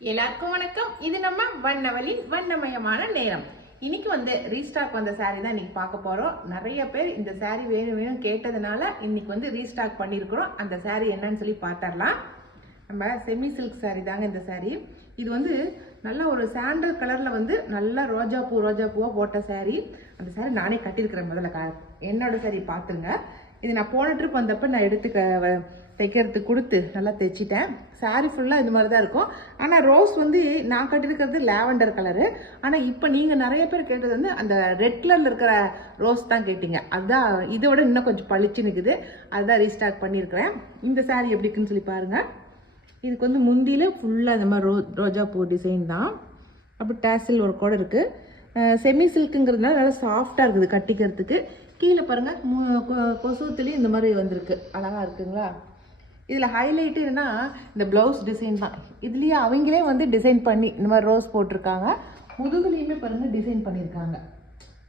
எல்லாருக்கும் வணக்கம். இது நம்ம வண்ணவழி வண்ணமயமான நேரம். இன்னைக்கு ரீஸ்டாக் வந்த சாரி தான் இன்னைக்கு பார்க்க போறோம். நிறைய பேர் இந்த சாரி வேணும் கேட்டதுனால இன்னைக்கு ரீஸ்டாக் பண்ணியிருக்கிறோம். அந்த சாரி என்னன்னு சொல்லி பார்த்தரலாம். நம்ம செமி சில்க் சாரி தாங்க இந்த சாரி. இது நல்ல ஒரு சாண்டல் கலர்ல நல்ல ரோஜா பூவா போட்ட சாரி. அந்த சாரி நானே கட்டியிருக்கிறேன். முதல்ல என்னோட சாரி பார்த்துருங்க. இது நான் போன ட்ரிப் வந்தப்ப நான் எடுத்து தைக்கிறதுக்கு கொடுத்து நல்லா தைச்சிட்டேன். சாரி ஃபுல்லாக இது மாதிரி தான் இருக்கும். ஆனால் ரோஸ் நான் கட்டியிருக்கிறது லாவெண்டர் கலரு. ஆனால் இப்போ நீங்கள் நிறைய பேர் கேட்டது அந்த ரெட் கலரில் இருக்கிற ரோஸ் தான் கேட்டீங்க. அதுதான் இதோட இன்னும் கொஞ்சம் பளிச்சு நிற்குது. அதுதான் ரீஸ்டாக் பண்ணியிருக்கிறேன். இந்த சாரி எப்படி இருக்குன்னு சொல்லி பாருங்கள். இதுக்கு முந்தியில் ஃபுல்லாக இந்த மாதிரி ரோஜா பூ டிசைன் தான். அப்படி டேசில் ஒரு கூட இருக்குது. செமி சில்க்குங்கிறதுனால நல்லா சாஃப்டாக இருக்குது கட்டிக்கிறதுக்கு. கீழே பாருங்கள் கொசுத்துலேயும் இந்த மாதிரி வந்திருக்கு. அழகாக இருக்குங்களா? இதில் ஹைலைட்டு என்னன்னா இந்த ப்ளவுஸ் டிசைன் தான். இதுலேயே அவங்களே டிசைன் பண்ணி இந்த மாதிரி ரோஸ் போட்டிருக்காங்க. முதுகுலேயுமே பாருங்கள் டிசைன் பண்ணியிருக்காங்க.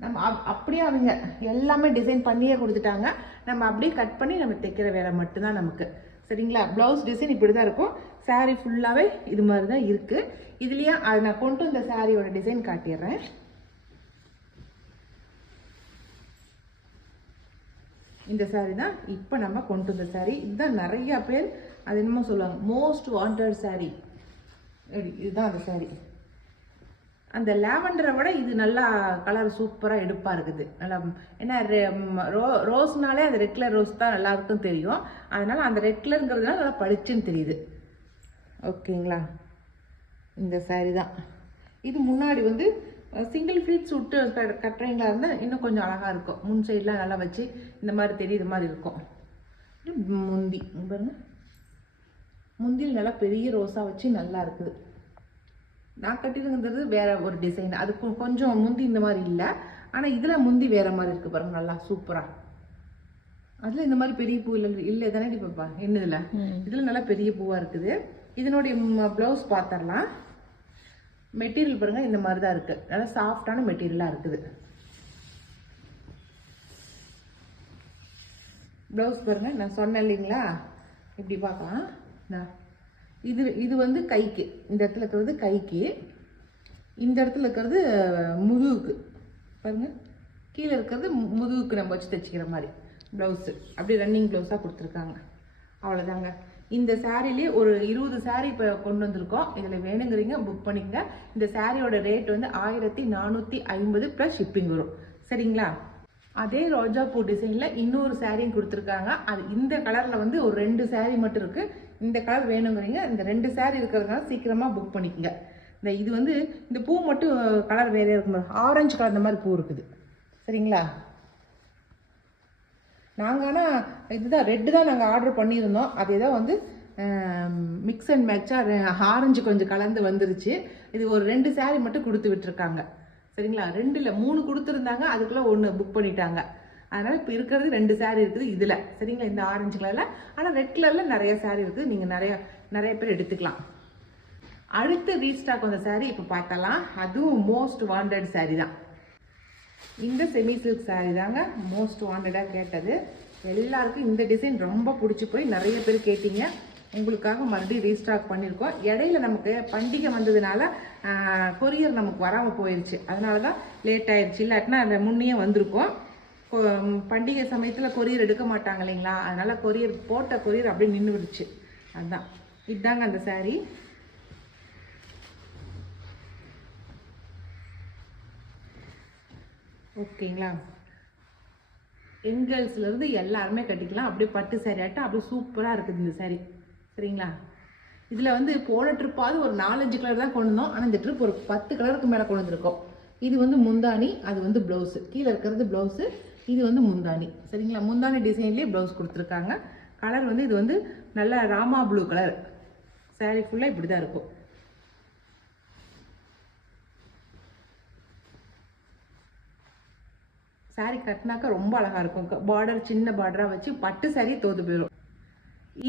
நம்ம அப்படியே அவங்க எல்லாமே டிசைன் பண்ணியே கொடுத்துட்டாங்க. நம்ம அப்படியே கட் பண்ணி நம்ம தைக்கிற வேலை மட்டும்தான் நமக்கு. சரிங்களா? ப்ளவுஸ் டிசைன் இப்படி தான் இருக்கும். சாரீ ஃபுல்லாகவே இது மாதிரி தான் இருக்குது. இதுலேயே அதை நான் கொண்டு வந்த சாரியோட டிசைன் காட்டிடுறேன். இந்த சாரி தான் இப்போ நம்ம கொண்டு வந்த சாரி. இதுதான் நிறையா பேர் அது என்னமோ சொல்லுவாங்க மோஸ்ட் வாண்டட் சாரி. இதுதான் அந்த சாரி. அந்த லாவெண்டரை விட இது நல்லா கலர் சூப்பராக எடுப்பாக இருக்குது. நல்லா ஏன்னா ரோஸ்னாலே அது ரெட் கலர் ரோஸ் தான் எல்லாருக்கும் தெரியும். அதனால் அந்த ரெட் கலருங்கிறதுனால நல்லா பளிச்சுன்னு தெரியுது. ஓகேங்களா? இந்த சாரி தான். இது முன்னாடி சிங்கிள் ஃப்ளீட்ஸ் விட்டு கட்டுறீங்களா இருந்தால் இன்னும் கொஞ்சம் அழகாக இருக்கும். முன் சைடெலாம் நல்லா வச்சு இந்த மாதிரி தெரியுது மாதிரி இருக்கும். முந்தி பாருங்க, முந்தியில் நல்லா பெரிய ரோஸாக வச்சு நல்லா இருக்குது. நான் கட்டிடுங்கிறது வேற ஒரு டிசைன். அது கொஞ்சம் முந்தி இந்த மாதிரி இல்லை. ஆனால் இதில் முந்தி வேற மாதிரி இருக்குது பாருங்க, நல்லா சூப்பராக. அதில் இந்த மாதிரி பெரிய பூ இல்லை தானே பாப்பா என்னதில்ல. இதில் நல்லா பெரிய பூவாக இருக்குது. இதனுடைய ப்ளவுஸ் பார்த்துடலாம். மெட்டீரியல் பாருங்க இந்த மாதிரி தான் இருக்குது. நல்லா சாஃப்டான மெட்டீரியலாக இருக்குது. ப்ளவுஸ் பாருங்க, நான் சொன்னேன் இல்லைங்களா? இப்படி பார்க்கலாம். இது கைக்கு, இந்த இடத்துல இருக்கிறது கைக்கு, இந்த இடத்துல இருக்கிறது முதுகுக்கு. பாருங்க, கீழே இருக்கிறது முதுகுக்கு நம்ம வச்சு தைச்சிக்கிற மாதிரி ப்ளவுஸு. அப்படி ரன்னிங் ப்ளவுஸாக கொடுத்துருக்காங்க. அவ்வளோதாங்க. இந்த சாரிலேயே ஒரு 20 சாரி இப்போ கொண்டு வந்திருக்கோம். இதில் வேணுங்கிறீங்க புக் பண்ணிக்கங்க. இந்த சாரியோட ரேட் 1450 ப்ளஸ் ஷிப்பிங் வரும். சரிங்களா? அதே ரோஜா பூ டிசைனில் இன்னொரு சாரியும் கொடுத்துருக்காங்க. அது இந்த கலரில் ஒரு 2 சாரி மட்டும் இருக்குது. இந்த கலர் வேணுங்கிறீங்க. இந்த 2 சாரி இருக்கிறதுனால சீக்கிரமாக புக் பண்ணிக்கங்க. இது இந்த பூ மட்டும் கலர் வேறே இருக்கும். ஆரஞ்சு கலர் இந்த மாதிரி பூ இருக்குது. சரிங்களா? நாங்கள் ஆனால் இதுதான் ரெட்டு தான் நாங்கள் ஆர்டர் பண்ணியிருந்தோம். அதே தான் மிக்ஸ் அண்ட் மேட்சாக ஆரஞ்சு கொஞ்சம் கலந்து வந்துருச்சு. இது ஒரு 2 சாரி மட்டும் கொடுத்து விட்டுருக்காங்க. சரிங்களா? 2 இல்லை 3 கொடுத்துருந்தாங்க. அதுக்குள்ளே 1 புக் பண்ணிட்டாங்க. அதனால் இப்போ இருக்கிறது 2 சாரி இருக்குது இதில். சரிங்களா? இந்த ஆரஞ்சு கலரில். ஆனால் ரெட் கலரில் நிறைய சாரி இருக்குது. நீங்கள் நிறைய பேர் எடுத்துக்கலாம். அடுத்து ரீஸ்டாக் வந்த சாரி இப்போ பார்த்தலாம். அதுவும் மோஸ்ட் வாண்டட் சாரி தான். இந்த செமி சில்க் சாரி தாங்க மோஸ்ட் வாண்டடாக கேட்டது. எல்லாருக்கும் இந்த டிசைன் ரொம்ப பிடிச்சி போய் நிறைய பேர் கேட்டீங்க. உங்களுக்காக மறுபடியும் ரீஸ்டாக் பண்ணியிருக்கோம். இடையில நமக்கு பண்டிகை வந்ததுனால கொரியர் நமக்கு வராமல் போயிடுச்சு. அதனால தான் லேட் ஆயிடுச்சு. இல்லாட்டினா அந்த முன்னையே வந்திருக்கோம். பண்டிகை சமயத்தில் கொரியர் எடுக்க மாட்டாங்க இல்லைங்களா? அதனால் போட்ட கொரியர் அப்படியே நின்று விடுச்சு. அதுதான் இதுதாங்க அந்த சாரி. ஓகேங்களா? எங்கேர்ஸ்லேருந்து எல்லாருமே கட்டிக்கலாம். அப்படியே பட்டு சாரி ஆட்டம் அப்படியே சூப்பராக இருக்குது இந்த சாரி. சரிங்களா? இதில் போன ட்ரிப்பாவது ஒரு 4-5 கலர் தான் கொண்டு வந்தோம். ஆனால் இந்த ட்ரிப் ஒரு 10 கலருக்கு மேலே கொண்டு வந்திருக்கோம். இது முந்தானி, அது ப்ளவுஸு. கீழே இருக்கிறது ப்ளவுஸு, இது முந்தானி. சரிங்களா? முந்தானி டிசைன்லேயே ப்ளவுஸ் கொடுத்துருக்காங்க. கலர் இது நல்ல ராமா ப்ளூ கலர். சாரி ஃபுல்லாக இப்படி தான் இருக்கும். சாரி கட்டினாக்கா ரொம்ப அழகாக இருக்கும். பார்டர் சின்ன பார்டராக வச்சு பட்டு சாரி தோது போயிடும்.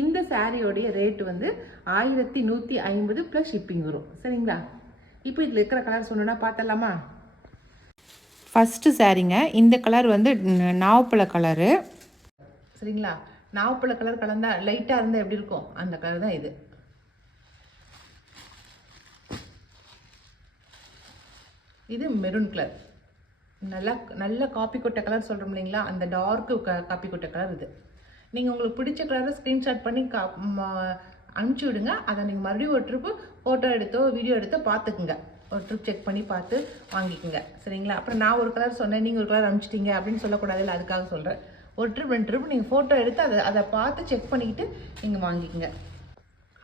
இந்த சாரியோடைய ரேட் 1150 ப்ளஸ் ஷிப்பிங் வரும். சரிங்களா? இப்போ இதில் இருக்கிற கலர் சொன்னோன்னா பார்த்தலாமா? ஃபஸ்ட்டு சாரிங்க. இந்த கலர் நாவப்பழ கலரு. சரிங்களா? நாவப்பழ கலர் கலந்தா லைட்டாக இருந்தால் எப்படி இருக்கும் அந்த கலர் தான் இது. இது மெரூன் கலர், நல்லா நல்ல காப்பி கொட்டை கலர் சொல்கிறோம் இல்லைங்களா, அந்த டார்க்கு காப்பி கொட்டை கலர் இது. நீங்கள் உங்களுக்கு பிடிச்ச கலரை ஸ்க்ரீன்ஷாட் பண்ணி அனுப்பிச்சி விடுங்க. அதை நீங்கள் மறுபடியும் ஒரு ட்ரிப்பு ஃபோட்டோ எடுத்தோ வீடியோ எடுத்தோ பார்த்துக்குங்க. ஒரு ட்ரிப் செக் பண்ணி பார்த்து வாங்கிக்கோங்க, சரிங்களா? அப்புறம் நான் ஒரு கலர் சொன்னேன், நீங்கள் ஒரு கலர் அனுப்பிச்சிட்டிங்க அப்படின்னு சொல்லக்கூடாது, இல்லை அதுக்காக சொல்கிறேன். ஒரு ட்ரிப் 2 ட்ரிப் நீங்கள் ஃபோட்டோ எடுத்து அதை பார்த்து செக் பண்ணிக்கிட்டு நீங்கள் வாங்கிக்கோங்க.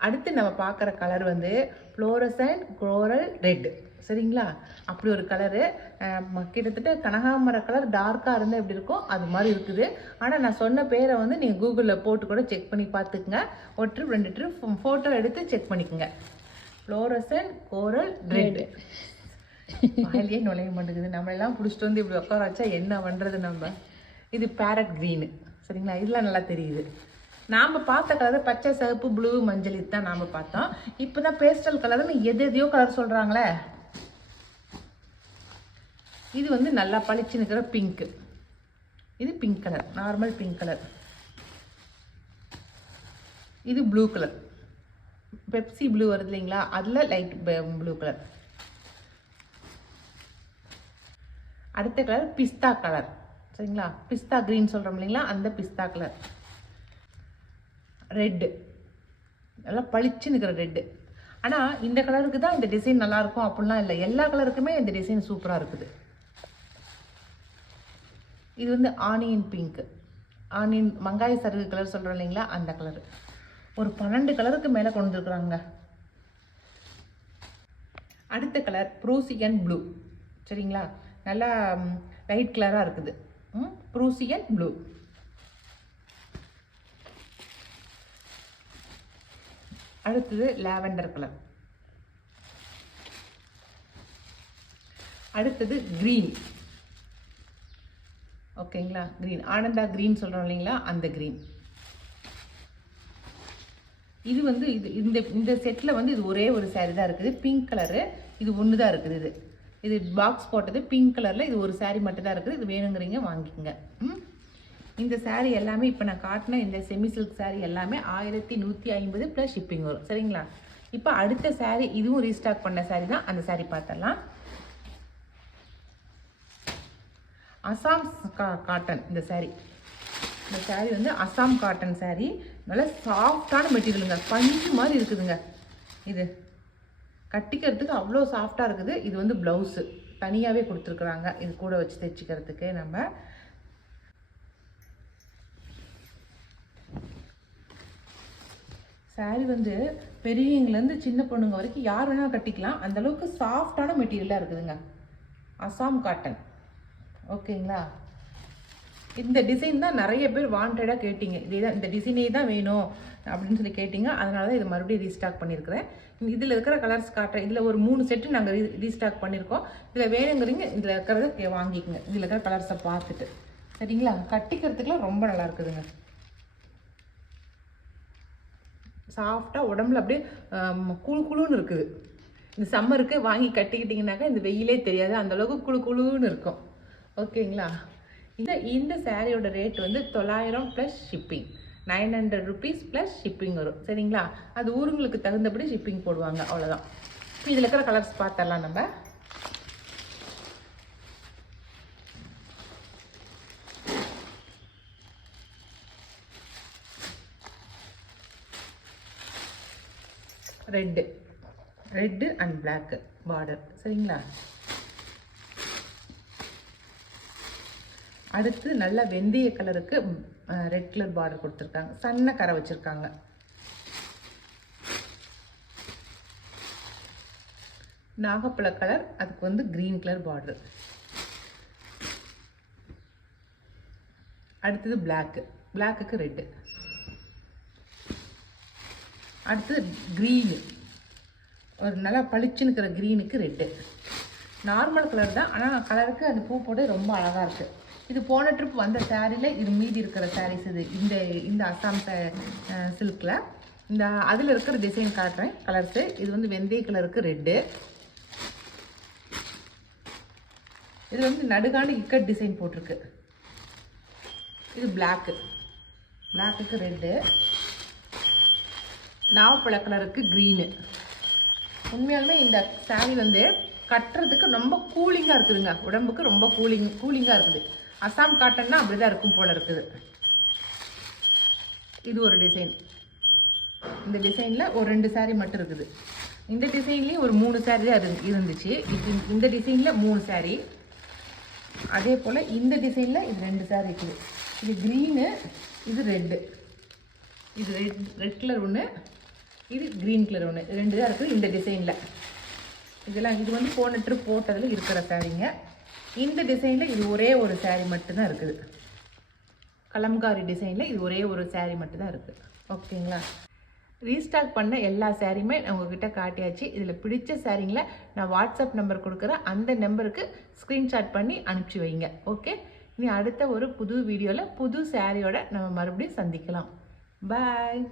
அடுத்து நம்ம பார்க்குற கலர் வந்து ஃப்ளோரசன்ட் கோரல் ரெட், சரிங்களா? அப்படி ஒரு கலரு, கிட்டத்தட்ட கனகாமர கலர் டார்க்காக இருந்தால் எப்படி இருக்கும் அது மாதிரி இருக்குது. ஆனால் நான் சொன்ன பேரை வந்து நீங்கள் கூகுளில் போட்டு கூட செக் பண்ணி பார்த்துக்குங்க. ஒரு ட்ரிப் 2 ட்ரிப் ஃபோட்டோ எடுத்து செக் பண்ணிக்கோங்க. ஃப்ளோரசன்ட் கோரல் ரெட். வாயிலே நுழைய மாட்டேங்குது. நம்ம எல்லாம் பிடிச்சிட்டு வந்து இப்படி உட்கார வச்சா என்ன பண்ணுறது நம்ம? இது பேரட் க்ரீனு, சரிங்களா? இதெல்லாம் நல்லா தெரியுது. நாம் பார்த்த கலர் பச்சை, சிவப்பு, ப்ளூ, மஞ்சள் இதுதான் நாம் பார்த்தோம். இப்போ தான் பேஸ்டல் கலர்னு எதையோ கலர் சொல்கிறாங்களே. இது வந்து நல்லா பளிச்சு நிற்கிற பிங்க்கு. இது pink colour, normal pink colour. இது ப்ளூ கலர், பெப்சி ப்ளூ வருது இல்லைங்களா, அதில் லைட் ப்ளூ கலர். அடுத்த கலர் பிஸ்தா கலர், சரிங்களா? பிஸ்தா க்ரீன் சொல்கிறோம் இல்லைங்களா, அந்த பிஸ்தா கலர். ரெட்டு, நல்லா பளிச்சு நிற்கிற ரெட்டு. ஆனால் இந்த கலருக்கு தான் இந்த டிசைன் நல்லாயிருக்கும் அப்படிலாம் இல்லை, எல்லா கலருக்குமே இந்த டிசைன் சூப்பராக இருக்குது. இது வந்து ஆனியன் பிங்க், ஆனியன் மங்காய் சருகு கலர் சொல்கிறோம் இல்லைங்களா, அந்த கலர். ஒரு 12 கலருக்கு மேலே கொண்டு வந்துருக்குறாங்க. அடுத்த கலர் ப்ரூசியன் ப்ளூ, சரிங்களா? நல்லா லைட் கலராக இருக்குது. ப்ரூசியன் ப்ளூ. அடுத்தது லாவெண்டர் கலர். அடுத்தது க்ரீன், ஓகேங்களா? க்ரீன், ஆனந்தா க்ரீன் சொல்கிறோம் இல்லைங்களா, அந்த க்ரீன். இது வந்து இந்த செட்டில் வந்து இது ஒரே ஒரு சாரீ தான் இருக்குது, பிங்க் கலரு. இது ஒன்று தான் இருக்குது. இது பாக்ஸ் போட்டது பிங்க் கலரில். இது ஒரு சாரீ மட்டும் தான் இருக்குது. இது வேணுங்கிறீங்க வாங்கிக்கோங்க. இந்த சாரீ எல்லாமே இப்போ நான் காட்டின இந்த செமி சில்க் சாரீ எல்லாமே 1150 ப்ளஸ் ஷிப்பிங் வரும், சரிங்களா? இப்போ அடுத்த சாரீ, இதுவும் ரீஸ்டாக் பண்ண சாரீ தான். அந்த சாரீ பார்த்தலாம். அசாம் காட்டன். இந்த சாரீ வந்து அசாம் காட்டன் சாரீ. நல்லா சாஃப்டான மெட்டீரியலுங்க, பஞ்சு மாதிரி இருக்குதுங்க. இது கட்டிக்கிறதுக்கு அவ்வளோ சாஃப்டாக இருக்குது. இது வந்து ப்ளவுஸு தனியாகவே கொடுத்துருக்குறாங்க, இது கூட வச்சு தைச்சிக்கிறதுக்கு. நம்ம சாரீ வந்து பெரியவங்கலேருந்து சின்ன பொண்ணுங்க வரைக்கும் யார் வேணாலும் கட்டிக்கலாம், அந்தளவுக்கு சாஃப்டான மெட்டீரியலாக இருக்குதுங்க. அசாம் காட்டன், ஓகேங்களா? இந்த டிசைன் தான் நிறைய பேர் வாண்டடாக கேட்டிங்க. இந்த டிசைனே தான் வேணும் அப்படின்னு சொல்லி கேட்டிங்க. அதனால தான் இதை மறுபடியும் ரீஸ்டாக் பண்ணியிருக்கிறேன். இதில் இருக்கிற கலர்ஸ் காட்டுறேன். இதில் ஒரு 3 செட்டு நாங்கள் ரீஸ்டாக் பண்ணியிருக்கோம். இதில் வேணுங்கிறீங்க இதில் இருக்கிறத வாங்கிக்கோங்க, இதில் இருக்கிற கலர்ஸை பார்த்துட்டு, சரிங்களா? கட்டிக்கிறதுக்குலாம் ரொம்ப நல்லா இருக்குதுங்க. சாஃப்டாக உடம்புல அப்படியே குழுன்னு இருக்குது. இந்த சம்மருக்கு வாங்கி கட்டிக்கிட்டிங்கனாக்கா இந்த வெயிலே தெரியாது, அந்தளவுக்கு குழுன்னு இருக்கும், ஓகேங்களா? இந்த சாரியோட ரேட் வந்து 900 plus shipping, 900 rupees plus shipping வரும், சரிங்களா? அது ஊருங்களுக்கு தகுந்தபடி ஷிப்பிங் போடுவாங்க, அவ்வளோதான். இதில் இருக்கிற கலர்ஸ் பார்த்தரலாம் நம்ம. ரெட்டு அண்ட் பிளாக் பார்டர், சரிங்களா? அடுத்து நல்ல வெந்தய கலருக்கு ரெட் கலர் பார்டர் கொடுத்துருக்காங்க, சன்ன கரை வச்சுருக்காங்க. நாகப்பழ கலர், அதுக்கு வந்து கிரீன் கலர் பார்டர். அடுத்தது பிளாக்குக்கு ரெட்டு. அடுத்தது க்ரீனு, ஒரு நல்லா பளிச்சுன்னு இருக்கிற க்ரீனுக்கு ரெட்டு. நார்மல் கலர் தான், ஆனால் கலருக்கு அந்த பூ போட்டு ரொம்ப அழகாக இருக்குது. இது போன ட்ரிப் வந்த சாரியில் இது மீதி இருக்கிற சாரீஸ். இது இந்த அசாம் சில்கில் இந்த அதில் இருக்கிற டிசைன் காட்டுறேன் கலர்ஸு. இது வந்து வெந்தய கலருக்கு ரெட்டு. இது வந்து நடுகாண்டு இக்கட் டிசைன் போட்டிருக்கு. இது பிளாக்குக்கு ரெட்டு. நாவப்பழ கலருக்கு க்ரீனு. உண்மையாலுமே இந்த சாரீ வந்து கட்டுறதுக்கு ரொம்ப கூலிங்காக இருக்குதுங்க, உடம்புக்கு ரொம்ப கூலிங்காக இருக்குது. அசாம் காட்டன்னா அப்படிதான் இருக்கும் போல இருக்குது. இது ஒரு டிசைன். இந்த டிசைனில் ஒரு 2 saree மட்டும் இருக்குது. இந்த டிசைன்லேயும் ஒரு 3 saree தான் இருந்துச்சு. இந்த டிசைனில் 3 saree. அதே போல் இந்த டிசைனில் இது 2 saree இருக்குது. இது க்ரீனு, இது ரெட்டு. இது ரெட் கலர் ஒன்று, இது க்ரீன் கலர் ஒன்று, 2 தான் இருக்குது இந்த டிசைனில். இதெல்லாம் இது வந்து போன ட்ரிப் போட்டதில் இருக்கிற சாரீங்க. இந்த டிசைனில் இது ஒரே ஒரு saree மட்டும்தான் இருக்குது. கலம்காரி டிசைனில் இது ஒரே ஒரு saree மட்டும்தான் இருக்குது. ஓகேங்களா? ரீஸ்டாக் பண்ண எல்லா சாரியுமே நான் உங்ககிட்ட காட்டியாச்சு. இதில் பிடிச்ச சாரீங்களை நான் வாட்ஸ்அப் நம்பர் கொடுக்குறேன், அந்த நம்பருக்கு ஸ்க்ரீன்ஷாட் பண்ணி அனுப்பிச்சி வைங்க. ஓகே, இனி அடுத்த ஒரு புது வீடியோவில் புது சாரியோட நம்ம மறுபடியும் சந்திக்கலாம். பாய்.